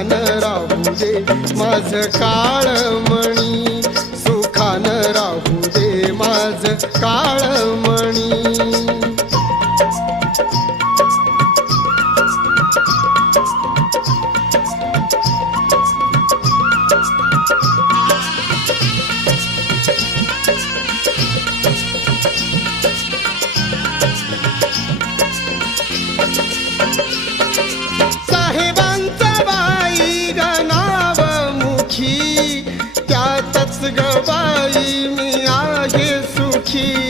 सुखानं राहू दे माझं काळमणी, सुखानं राहू दे माझं काळमणी. साहेबांचं बाई ग नाव मुखी, त्यातच ग बाई मी आहे सुखी.